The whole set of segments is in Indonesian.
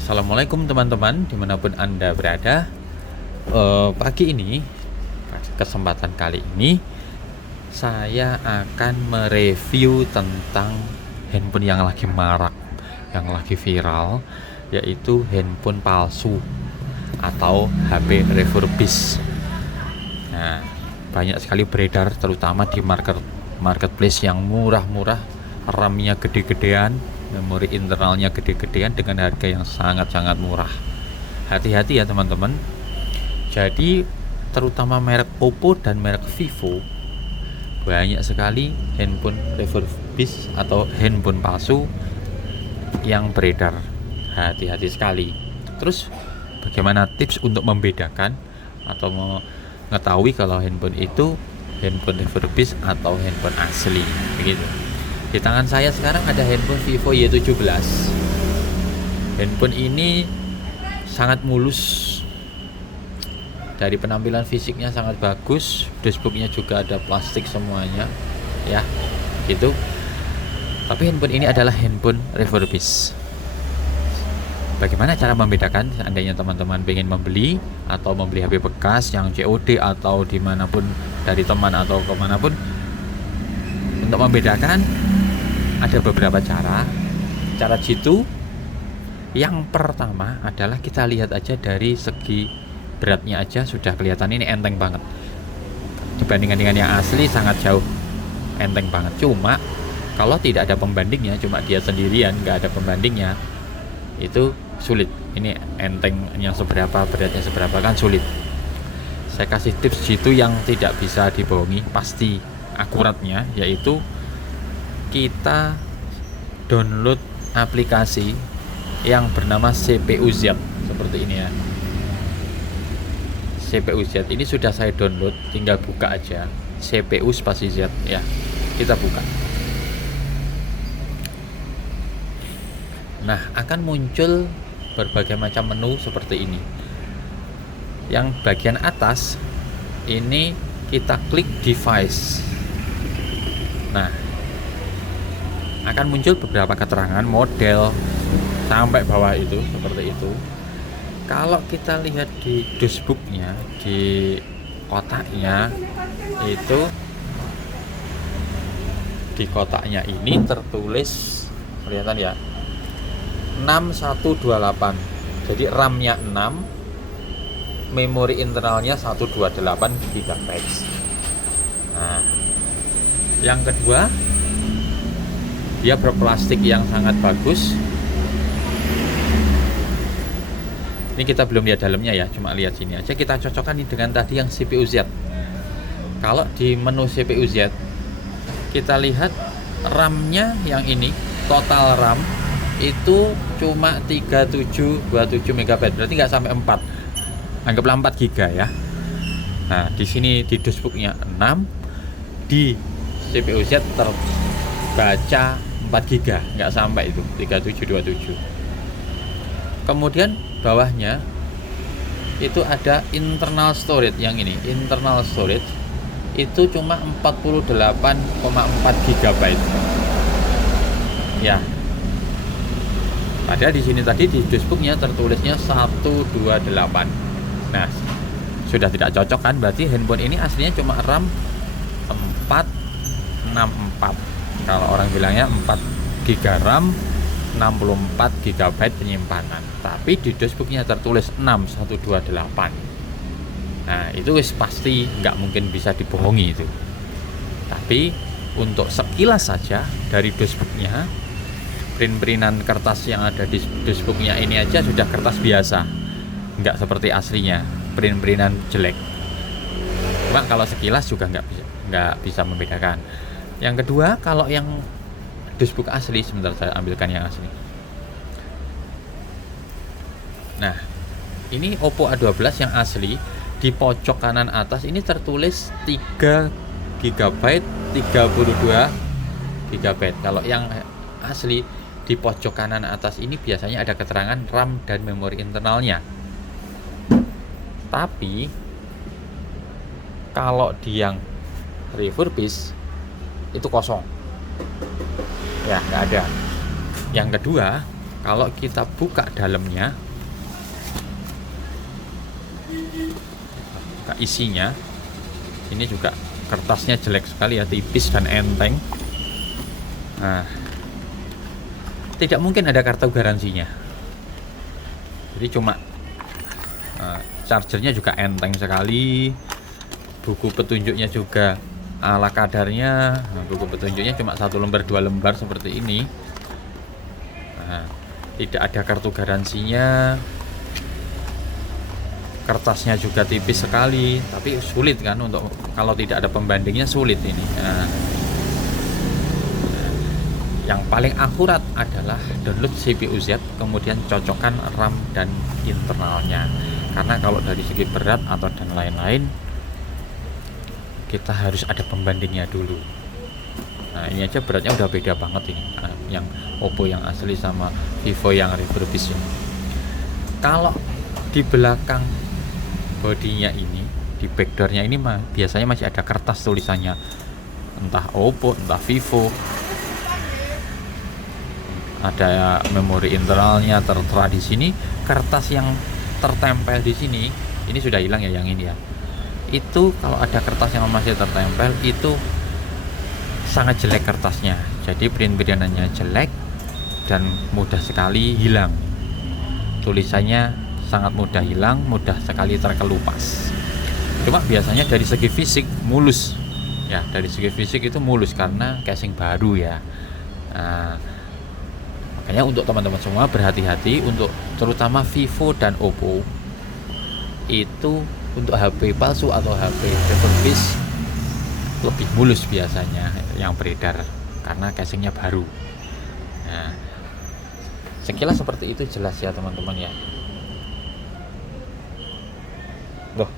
Assalamualaikum teman-teman, dimanapun Anda berada. Pagi ini, kesempatan kali ini, saya akan mereview tentang handphone yang lagi marak, yang lagi viral, yaitu handphone palsu atau HP refurbish. Nah, banyak sekali beredar, terutama di marketplace yang murah-murah, RAM-nya gede-gedean, memori internalnya gede-gedean dengan harga yang sangat-sangat murah. Hati-hati ya teman-teman. Jadi terutama merek Oppo dan merek Vivo, banyak sekali handphone refurbish atau handphone palsu yang beredar. Hati-hati sekali. Terus bagaimana tips untuk membedakan atau mengetahui kalau handphone itu handphone refurbish atau handphone asli, begitu. Di tangan saya sekarang ada handphone Vivo Y17. Handphone ini sangat mulus. Dari penampilan fisiknya sangat bagus, dashboardnya juga ada plastik semuanya, ya, gitu. Tapi handphone ini adalah handphone refurbish. Bagaimana cara membedakan seandainya teman-teman ingin membeli atau membeli HP bekas yang COD atau dimanapun dari teman atau kemanapun? Untuk membedakan ada beberapa cara. Cara jitu yang pertama adalah kita lihat aja dari segi beratnya aja sudah kelihatan ini enteng banget. Dibandingkan dengan yang asli sangat jauh enteng banget. Cuma kalau tidak ada pembandingnya, cuma dia sendirian nggak ada pembandingnya, itu sulit. Ini entengnya seberapa, beratnya seberapa kan sulit. Saya kasih tips jitu yang tidak bisa dibohongi, pasti akuratnya, yaitu kita download aplikasi yang bernama CPU-Z seperti ini ya. CPU-Z ini sudah saya download, tinggal buka aja CPU spasi Z ya. Kita buka. Nah, akan muncul berbagai macam menu seperti ini. Yang bagian atas ini kita klik device. Nah, akan muncul beberapa keterangan model sampai bawah itu seperti itu. Kalau kita lihat di dashboardnya, di kotaknya itu, di kotaknya ini tertulis, kelihatan ya, 6128. Jadi RAM-nya 6, memori internalnya 128 GB. Nah, yang kedua, dia berplastik yang sangat bagus. Ini kita belum lihat dalamnya ya, cuma lihat sini aja. Kita cocokkan ini dengan tadi yang CPU-Z. Kalau di menu CPU-Z, kita lihat RAM-nya yang ini, total RAM itu cuma 3727 MB, berarti nggak sampai 4. Anggaplah 4 GB ya. Nah, di sini di dashboardnya 6, di CPU-Z terbaca 4 GB, nggak sampai itu 3727. Kemudian bawahnya itu ada internal storage yang ini. Internal storage itu cuma 48,4 GB. Ya. Padahal di sini tadi di dashboardnya tertulisnya 128. Nah, sudah tidak cocok kan? Berarti handphone ini aslinya cuma RAM 464. Kalau orang bilangnya 4 GB RAM, 64 GB penyimpanan. Tapi di dashboardnya tertulis 6128. Nah, itu pasti nggak mungkin bisa dibohongi itu. Tapi untuk sekilas saja dari dashboardnya, print-printan kertas yang ada di dashboardnya ini aja sudah kertas biasa, nggak seperti aslinya, print-printan jelek. Cuma kalau sekilas juga nggak bisa membedakan. Yang kedua, kalau yang dashboard asli, sebentar saya ambilkan yang asli. Nah, ini Oppo A12 yang asli, di pojok kanan atas ini tertulis 3 GB 32 GB. Kalau yang asli di pojok kanan atas ini biasanya ada keterangan RAM dan memori internalnya. Tapi kalau di yang refurbish itu kosong. Ya, nggak ada. Yang kedua, kalau kita buka dalamnya, buka isinya, ini juga kertasnya jelek sekali ya, tipis dan enteng. Nah, tidak mungkin ada kartu garansinya. Jadi cuma chargernya juga enteng sekali, buku petunjuknya juga ala kadarnya. Buku petunjuknya cuma 1 lembar 2 lembar seperti ini. Nah, tidak ada kartu garansinya, kertasnya juga tipis sekali, tapi sulit kan untuk kalau tidak ada pembandingnya, sulit ini. Yang paling akurat adalah download CPU Z, kemudian cocokkan RAM dan internalnya. Karena kalau dari segi berat atau dan lain-lain, kita harus ada pembandingnya dulu. Nah, ini aja beratnya udah beda banget ini. Nah, yang Oppo yang asli sama Vivo yang refurbished ini. Kalau di belakang bodinya ini, di backdoornya ini biasanya masih ada kertas tulisannya, entah Oppo, entah Vivo. Ada memori internalnya tertera di sini. Kertas yang tertempel di sini, ini sudah hilang ya, yang ini ya. Itu kalau ada kertas yang masih tertempel, itu sangat jelek kertasnya. Jadi print-printannya jelek dan mudah sekali hilang. Tulisannya sangat mudah hilang, mudah sekali terkelupas. Cuma biasanya dari segi fisik mulus. Ya, dari segi fisik itu mulus karena casing baru ya. Nah, makanya untuk teman-teman semua berhati-hati, untuk terutama Vivo dan Oppo itu, untuk HP palsu atau HP refurbished lebih mulus biasanya yang beredar karena casingnya baru. Nah, sekilas seperti itu jelas ya teman-teman ya. Loh,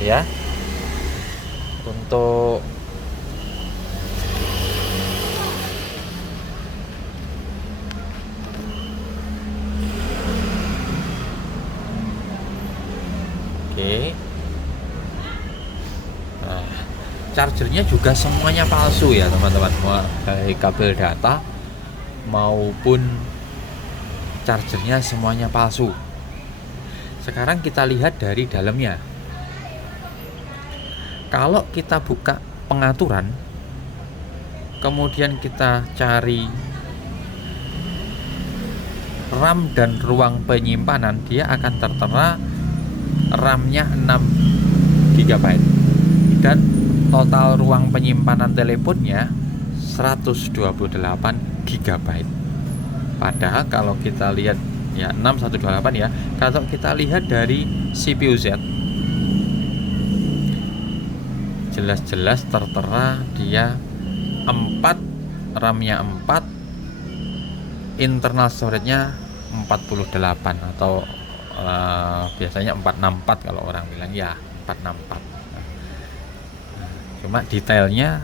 ya untuk nah, chargernya juga semuanya palsu ya teman-teman, baik kabel data maupun chargernya semuanya palsu. Sekarang kita lihat dari dalamnya. Kalau kita buka pengaturan, kemudian kita cari RAM dan ruang penyimpanan, dia akan tertera RAM-nya 6 GB dan total ruang penyimpanan teleponnya 128 GB. Padahal kalau kita lihat ya 6128 ya, kalau kita lihat dari CPU Z, jelas-jelas tertera dia 4, RAM-nya 4, internal storage-nya 48 atau biasanya 464 kalau orang bilang ya 464. Cuma detailnya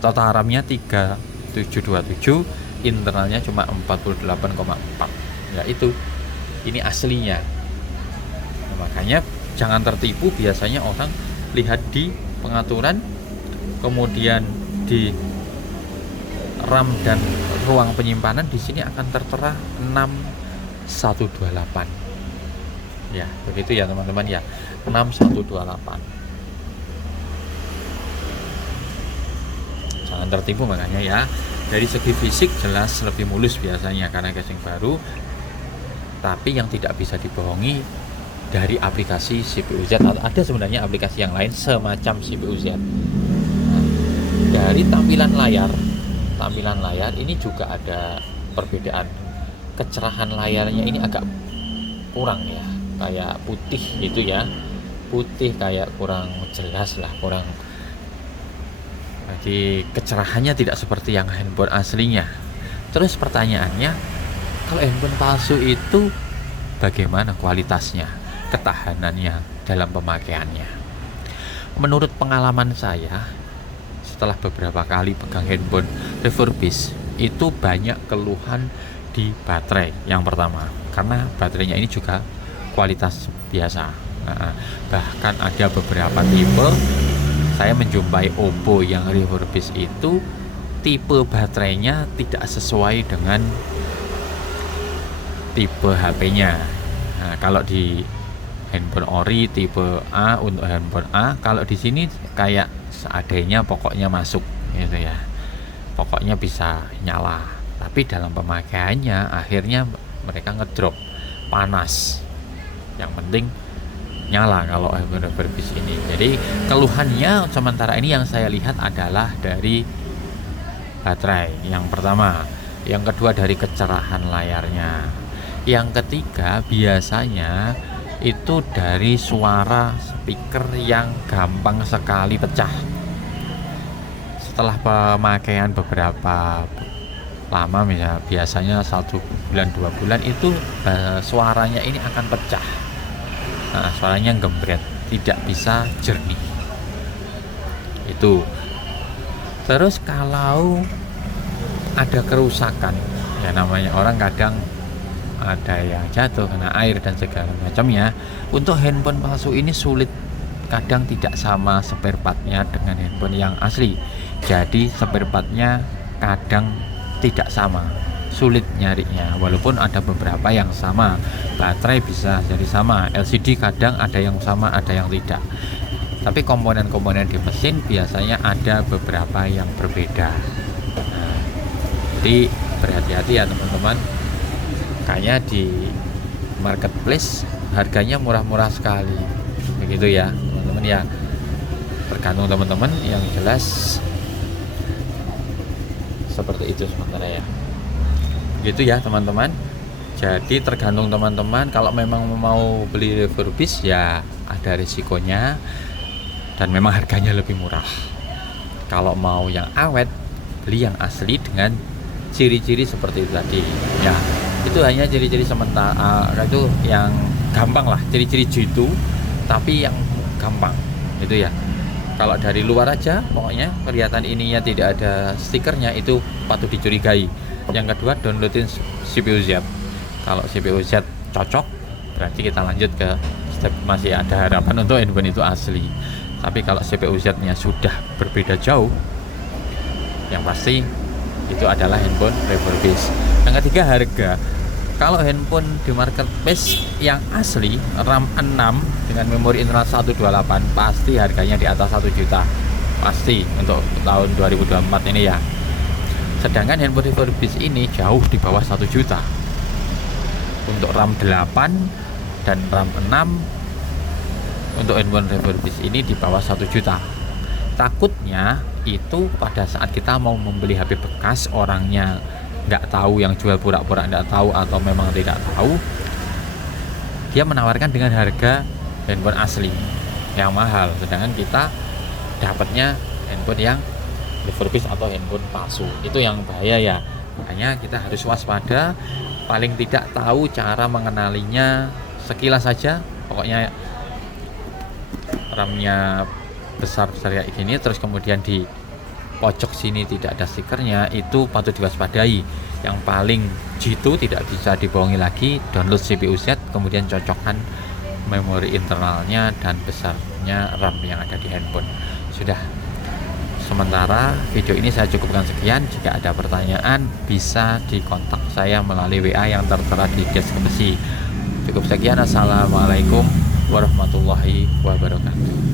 total RAM-nya 3727, internalnya cuma 48,4. Ya itu, ini aslinya. Nah, makanya jangan tertipu, biasanya orang lihat di pengaturan, kemudian di RAM dan ruang penyimpanan, di sini akan tertera 6128. Ya, begitu ya teman-teman ya. 6128. Jangan tertipu makanya ya. Dari segi fisik jelas lebih mulus biasanya karena casing baru. Tapi yang tidak bisa dibohongi dari aplikasi CPU Z, atau ada sebenarnya aplikasi yang lain semacam CPU Z. Nah, dari tampilan layar ini juga ada perbedaan. Kecerahan layarnya ini agak kurang ya, kayak putih gitu ya, putih kayak kurang jelas lah, kurang. Jadi kecerahannya tidak seperti yang handphone aslinya. Terus pertanyaannya, kalau handphone palsu itu bagaimana kualitasnya, ketahanannya dalam pemakaiannya? Menurut pengalaman saya, setelah beberapa kali pegang handphone refurbished, itu banyak keluhan di baterai. Yang pertama, karena baterainya ini juga kualitas biasa. Bahkan ada beberapa tipe, saya menjumpai Oppo yang refurbished itu tipe baterainya tidak sesuai dengan tipe HP-nya. Nah, kalau di handphone ori tipe A untuk handphone A, kalau di sini kayak seadanya pokoknya masuk gitu ya. Pokoknya bisa nyala. Tapi dalam pemakaiannya akhirnya mereka ngedrop, panas. Yang penting nyala kalau handphone refurbished ini. Jadi keluhannya sementara ini yang saya lihat adalah dari baterai yang pertama, yang kedua dari kecerahan layarnya, yang ketiga biasanya itu dari suara speaker yang gampang sekali pecah. Setelah pemakaian beberapa lama, misalnya biasanya 1 bulan 2 bulan itu suaranya ini akan pecah. Nah, suaranya gembret, tidak bisa jernih. Itu. Terus kalau ada kerusakan, ya namanya orang kadang ada yang jatuh kena air dan segala macamnya. Untuk handphone palsu ini sulit, kadang tidak sama spare partnya dengan handphone yang asli. Jadi spare partnya kadang tidak sama, sulit nyarinya. Walaupun ada beberapa yang sama, baterai bisa jadi sama, LCD kadang ada yang sama, ada yang tidak. Tapi komponen-komponen di mesin biasanya ada beberapa yang berbeda. Nah, jadi berhati-hati ya teman-teman. Kayaknya di marketplace harganya murah-murah sekali, begitu ya teman-teman ya. Tergantung teman-teman, yang jelas seperti itu sementara ya. Gitu ya teman-teman. Jadi tergantung teman-teman, kalau memang mau beli refurbished ya ada risikonya dan memang harganya lebih murah. Kalau mau yang awet, beli yang asli dengan ciri-ciri seperti itu tadi ya. Itu hanya ciri-ciri sementara, itu yang gampang lah, ciri-ciri jitu tapi yang gampang itu ya. Kalau dari luar aja pokoknya kelihatan ininya tidak ada stikernya, itu patut dicurigai. Yang kedua, downloadin CPU Z. Kalau CPU Z cocok, berarti kita lanjut ke step masih ada harapan untuk handphone itu asli. Tapi kalau CPU Z nya sudah berbeda jauh, yang pasti itu adalah handphone refurbished. Yang ketiga, harga. Kalau handphone di marketplace yang asli RAM 6 dengan memori internal 128 pasti harganya di atas 1 juta. Pasti untuk tahun 2024 ini ya. Sedangkan handphone refurbished ini jauh di bawah 1 juta. Untuk RAM 8 dan RAM 6 untuk handphone refurbished ini di bawah 1 juta. Takutnya itu pada saat kita mau membeli HP bekas, orangnya nggak tahu, yang jual pura-pura nggak tahu atau memang tidak tahu, dia menawarkan dengan harga handphone asli yang mahal, sedangkan kita dapatnya handphone yang refurbished atau handphone palsu. Itu yang bahaya ya. Makanya kita harus waspada, paling tidak tahu cara mengenalinya sekilas saja. Pokoknya RAM-nya besar-besar kayak gini, terus kemudian di pojok sini tidak ada stikernya, itu patut diwaspadai. Yang paling jitu, tidak bisa dibohongi lagi, download CPU Z, kemudian cocokkan memori internalnya dan besarnya RAM yang ada di handphone. Sudah. Sementara video ini saya cukupkan sekian. Jika ada pertanyaan bisa dikontak saya melalui WA yang tertera di deskripsi. Cukup sekian. Assalamualaikum warahmatullahi wabarakatuh.